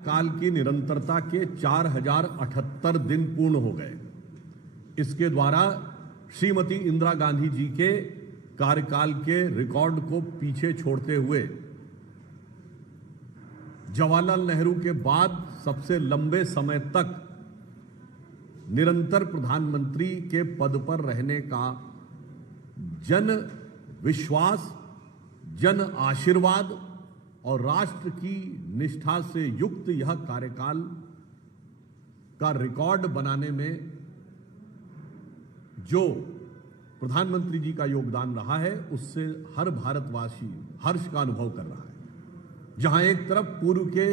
काल की निरंतरता के 4078 दिन पूर्ण हो गए। इसके द्वारा श्रीमती इंदिरा गांधी जी के कार्यकाल के रिकॉर्ड को पीछे छोड़ते हुए जवाहरलाल नेहरू के बाद सबसे लंबे समय तक निरंतर प्रधानमंत्री के पद पर रहने का जन विश्वास, जन आशीर्वाद और राष्ट्र की निष्ठा से युक्त यह कार्यकाल का रिकॉर्ड बनाने में जो प्रधानमंत्री जी का योगदान रहा है, उससे हर भारतवासी हर्ष का अनुभव कर रहा है। जहां एक तरफ पूर्व के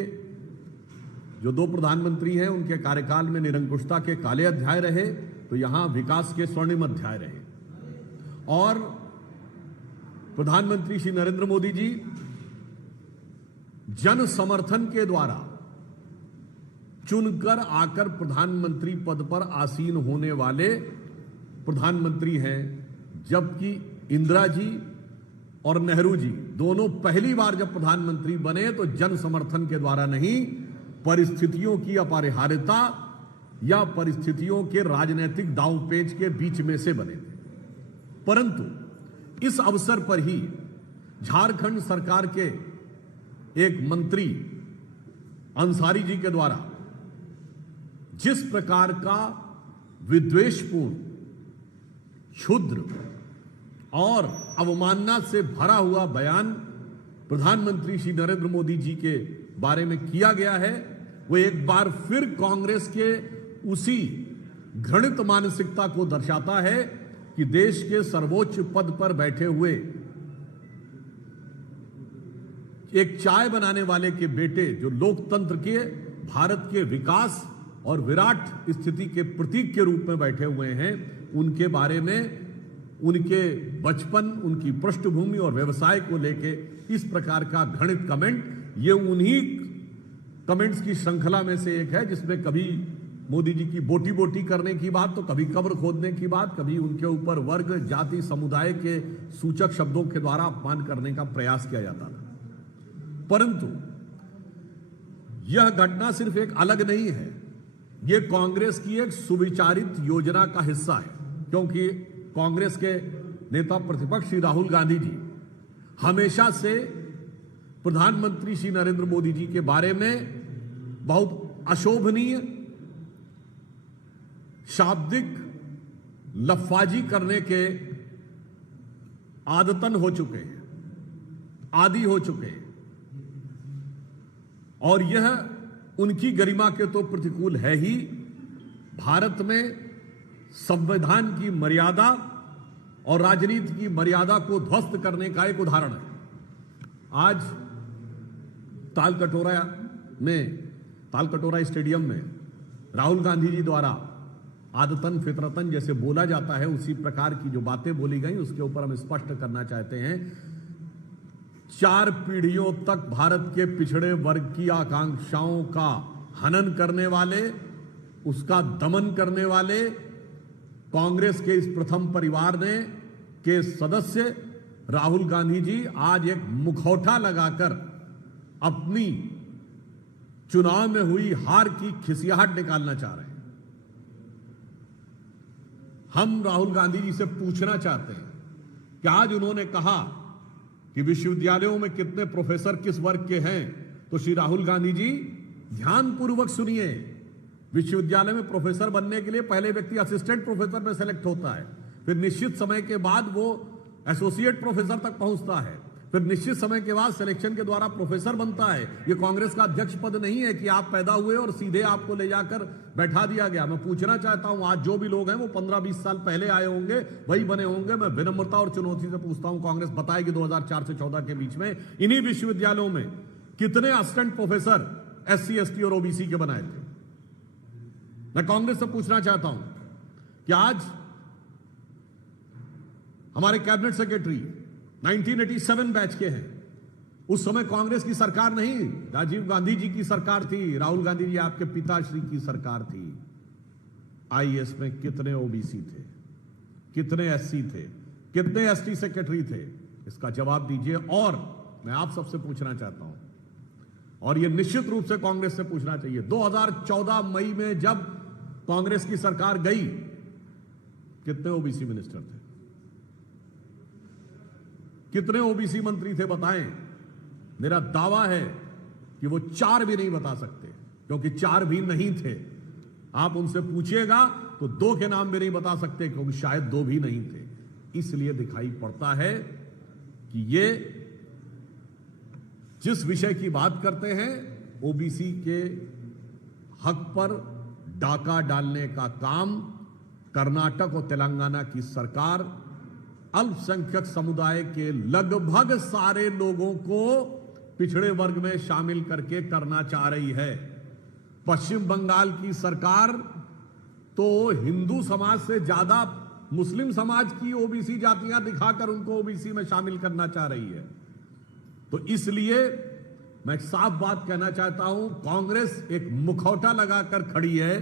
जो दो प्रधानमंत्री हैं, उनके कार्यकाल में निरंकुशता के काले अध्याय रहे, तो यहां विकास के स्वर्णिम अध्याय रहे। और प्रधानमंत्री श्री नरेंद्र मोदी जी जन समर्थन के द्वारा चुनकर आकर प्रधानमंत्री पद पर आसीन होने वाले प्रधानमंत्री हैं, जबकि इंदिरा जी और नेहरू जी दोनों पहली बार जब प्रधानमंत्री बने तो जन समर्थन के द्वारा नहीं, परिस्थितियों की अपरिहार्यता या परिस्थितियों के राजनीतिक दांवपेच के बीच में से बने थे। परंतु इस अवसर पर ही झारखंड सरकार के एक मंत्री अंसारी जी के द्वारा जिस प्रकार का विद्वेषपूर्ण, क्षुद्र और अवमानना से भरा हुआ बयान प्रधानमंत्री श्री नरेंद्र मोदी जी के बारे में किया गया है, वो एक बार फिर कांग्रेस के उसी घृणित मानसिकता को दर्शाता है कि देश के सर्वोच्च पद पर बैठे हुए एक चाय बनाने वाले के बेटे, जो लोकतंत्र के, भारत के विकास और विराट स्थिति के प्रतीक के रूप में बैठे हुए हैं, उनके बारे में, उनके बचपन, उनकी पृष्ठभूमि और व्यवसाय को लेके इस प्रकार का घृणित कमेंट, ये उन्हीं कमेंट्स की श्रृंखला में से एक है जिसमें कभी मोदी जी की बोटी बोटी करने की बात, तो कभी कब्र खोदने की बात, कभी उनके ऊपर वर्ग, जाति, समुदाय के सूचक शब्दों के द्वारा अपमान करने का प्रयास किया जाता था। परंतु यह घटना सिर्फ एक अलग नहीं है, यह कांग्रेस की एक सुविचारित योजना का हिस्सा है, क्योंकि कांग्रेस के नेता प्रतिपक्ष श्री राहुल गांधी जी हमेशा से प्रधानमंत्री श्री नरेंद्र मोदी जी के बारे में बहुत अशोभनीय शाब्दिक लफाजी करने के आदतन हो चुके हैं, आदी हो चुके हैं, और यह उनकी गरिमा के तो प्रतिकूल है ही। भारत में संविधान की मर्यादा और राजनीति की मर्यादा को ध्वस्त करने का एक उदाहरण है। आज तालकटोरा स्टेडियम में राहुल गांधी जी द्वारा आदतन फितरतन जैसे बोला जाता है, उसी प्रकार की जो बातें बोली गई, उसके ऊपर हम स्पष्ट करना चाहते हैं। 4 पीढ़ियों तक भारत के पिछड़े वर्ग की आकांक्षाओं का हनन करने वाले, उसका दमन करने वाले कांग्रेस के इस प्रथम परिवार के सदस्य राहुल गांधी जी आज एक मुखौटा लगाकर अपनी चुनाव में हुई हार की खिसियाहट निकालना चाह रहे हैं। हम राहुल गांधी जी से पूछना चाहते हैं कि आज उन्होंने कहा कि विश्वविद्यालयों में कितने प्रोफेसर किस वर्ग के हैं, तो श्री राहुल गांधी जी ध्यानपूर्वक सुनिए। विश्वविद्यालय में प्रोफेसर बनने के लिए पहले व्यक्ति असिस्टेंट प्रोफेसर में सेलेक्ट होता है, फिर निश्चित समय के बाद वो एसोसिएट प्रोफेसर तक पहुंचता है, फिर निश्चित समय के बाद सिलेक्शन के द्वारा प्रोफेसर बनता है। ये कांग्रेस का अध्यक्ष पद नहीं है कि आप पैदा हुए और सीधे आपको ले जाकर बैठा दिया गया। मैं पूछना चाहता हूं, आज जो भी लोग हैं वो 15-20 साल पहले आए होंगे, वही बने होंगे। मैं विनम्रता और चुनौती से पूछता हूं, कांग्रेस बताएगी 2004 से 14 के बीच में इन्हीं विश्वविद्यालयों में कितने असिस्टेंट प्रोफेसर SC, ST और OBC के बनाए थे? मैं कांग्रेस से पूछना चाहता हूं कि आज हमारे कैबिनेट सेक्रेटरी 1987 बैच के हैं, उस समय कांग्रेस की सरकार नहीं, राजीव गांधी जी की सरकार थी, राहुल गांधी जी आपके पिताश्री की सरकार थी। IAS में कितने OBC थे, कितने SC थे, कितने ST सेक्रेटरी थे? इसका जवाब दीजिए। और मैं आप सबसे पूछना चाहता हूं, और यह निश्चित रूप से कांग्रेस से पूछना चाहिए। 2014 मई में जब कांग्रेस की सरकार गई, कितने ओबीसी मिनिस्टर थे, कितने ओबीसी मंत्री थे बताएं। मेरा दावा है कि वो 4 भी नहीं बता सकते, क्योंकि 4 भी नहीं थे। आप उनसे पूछिएगा तो 2 के नाम भी नहीं बता सकते, क्योंकि शायद 2 भी नहीं थे। इसलिए दिखाई पड़ता है कि ये जिस विषय की बात करते हैं, ओबीसी के हक पर डाका डालने का काम कर्नाटक और तेलंगाना की सरकार अल्पसंख्यक समुदाय के लगभग सारे लोगों को पिछड़े वर्ग में शामिल करके करना चाह रही है। पश्चिम बंगाल की सरकार तो हिंदू समाज से ज्यादा मुस्लिम समाज की ओबीसी जातियां दिखाकर उनको ओबीसी में शामिल करना चाह रही है। तो इसलिए मैं एक साफ बात कहना चाहता हूं, कांग्रेस एक मुखौटा लगाकर खड़ी है।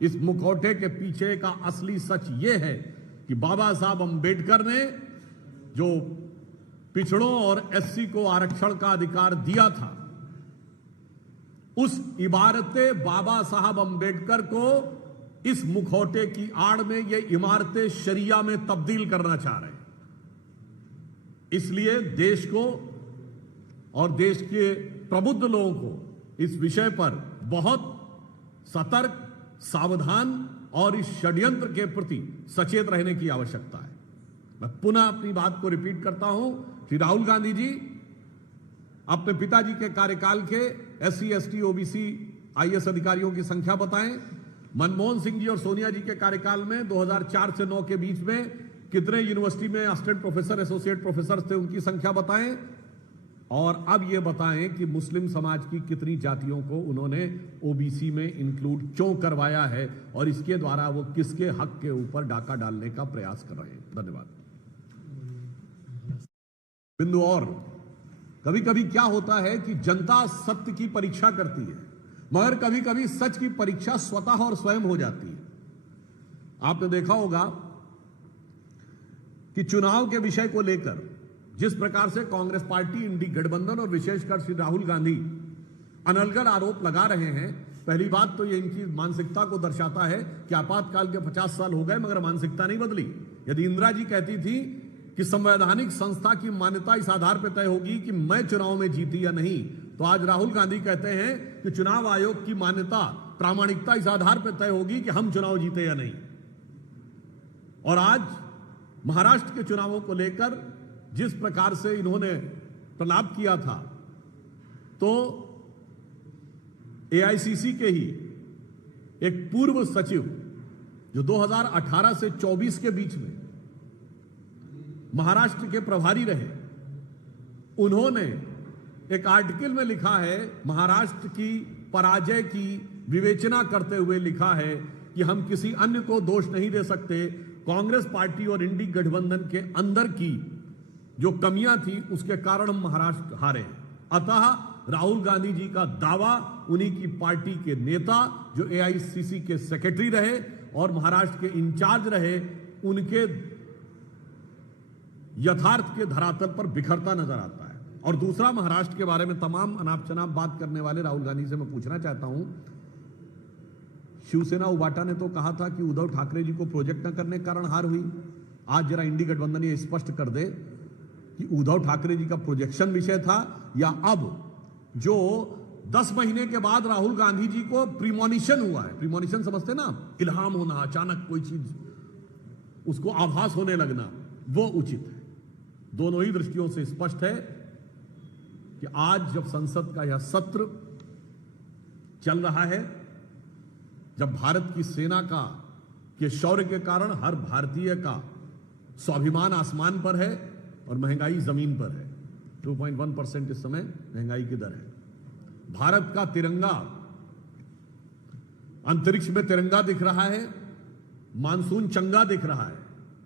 इस मुखौटे के पीछे का असली सच यह है कि बाबा साहब अंबेडकर ने जो पिछड़ों और एससी को आरक्षण का अधिकार दिया था, उस इबारतें बाबा साहब अंबेडकर को इस मुखौटे की आड़ में ये इमारतें शरिया में तब्दील करना चाह रहे हैं। इसलिए देश को और देश के प्रबुद्ध लोगों को इस विषय पर बहुत सतर्क, सावधान और इस षड्यंत्र के प्रति सचेत रहने की आवश्यकता है। मैं पुनः अपनी बात को रिपीट करता हूं। श्री राहुल गांधी जी अपने पिताजी के कार्यकाल के एससी, एसटी, ओबीसी, आईएएस अधिकारियों की संख्या बताएं। मनमोहन सिंह जी और सोनिया जी के कार्यकाल में 2004 से 9 के बीच में कितने यूनिवर्सिटी में असिस्टेंट प्रोफेसर, एसोसिएट प्रोफेसर थे, उनकी संख्या बताएं। और अब यह बताएं कि मुस्लिम समाज की कितनी जातियों को उन्होंने ओबीसी में इंक्लूड क्यों करवाया है और इसके द्वारा वो किसके हक के ऊपर डाका डालने का प्रयास कर रहे हैं। धन्यवाद। बिंदु और कभी कभी क्या होता है कि जनता सत्य की परीक्षा करती है, मगर कभी कभी सच की परीक्षा स्वतः और स्वयं हो जाती है। आपने देखा होगा कि चुनाव के विषय को लेकर जिस प्रकार से कांग्रेस पार्टी, इंडी गठबंधन और विशेषकर श्री राहुल गांधी अनलगढ़ आरोप लगा रहे हैं, पहली बात तो ये इनकी मानसिकता को दर्शाता है कि आपातकाल के 50 साल हो गए मगर मानसिकता नहीं बदली। यदि इंदिरा जी कहती थी कि संवैधानिक संस्था की मान्यता इस आधार पर तय होगी कि मैं चुनाव में जीती या नहीं, तो आज राहुल गांधी कहते हैं कि चुनाव आयोग की मान्यता, प्रामाणिकता इस आधार पर तय होगी कि हम चुनाव जीते या नहीं। और आज महाराष्ट्र के चुनावों को लेकर जिस प्रकार से इन्होंने प्रलाप किया था, तो एआईसीसी के ही एक पूर्व सचिव जो 2018 से 24 के बीच में महाराष्ट्र के प्रभारी रहे, उन्होंने एक आर्टिकल में लिखा है, महाराष्ट्र की पराजय की विवेचना करते हुए लिखा है कि हम किसी अन्य को दोष नहीं दे सकते, कांग्रेस पार्टी और इंडी गठबंधन के अंदर की जो कमियां थी उसके कारण हम महाराष्ट्र हारे। अतः राहुल गांधी जी का दावा, उन्हीं की पार्टी के नेता जो एआईसीसी के सेक्रेटरी रहे और महाराष्ट्र के इंचार्ज रहे, उनके यथार्थ के धरातल पर बिखरता नजर आता है। और दूसरा, महाराष्ट्र के बारे में तमाम अनाप शनाप बात करने वाले राहुल गांधी से मैं पूछना चाहता हूं, शिवसेना उबाटा ने तो कहा था कि उद्धव ठाकरे जी को प्रोजेक्ट न करने के कारण हार हुई। आज जरा इंडी गठबंधन ये स्पष्ट कर दे कि उद्धव ठाकरे जी का प्रोजेक्शन विषय था या अब जो 10 महीने के बाद राहुल गांधी जी को प्रीमोनिशन हुआ है, प्रीमोनिशन समझते ना, इल्हाम होना, अचानक कोई चीज उसको आभास होने लगना, वो उचित है। दोनों ही दृष्टियों से स्पष्ट है कि आज जब संसद का यह सत्र चल रहा है, जब भारत की सेना के शौर्य के कारण हर भारतीय का स्वाभिमान आसमान पर है और महंगाई जमीन पर है, 2.1% इस समय महंगाई की दर है। भारत का तिरंगा अंतरिक्ष में तिरंगा दिख रहा है, मानसून चंगा दिख रहा है,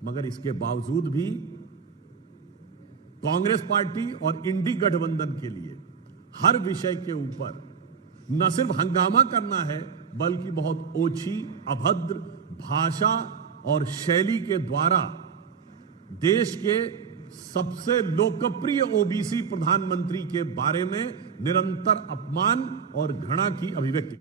मगर इसके बावजूद भी कांग्रेस पार्टी और इंडी गठबंधन के लिए हर विषय के ऊपर न सिर्फ हंगामा करना है, बल्कि बहुत ओछी, अभद्र भाषा और शैली के द्वारा देश के सबसे लोकप्रिय ओबीसी प्रधानमंत्री के बारे में निरंतर अपमान और घृणा की अभिव्यक्ति।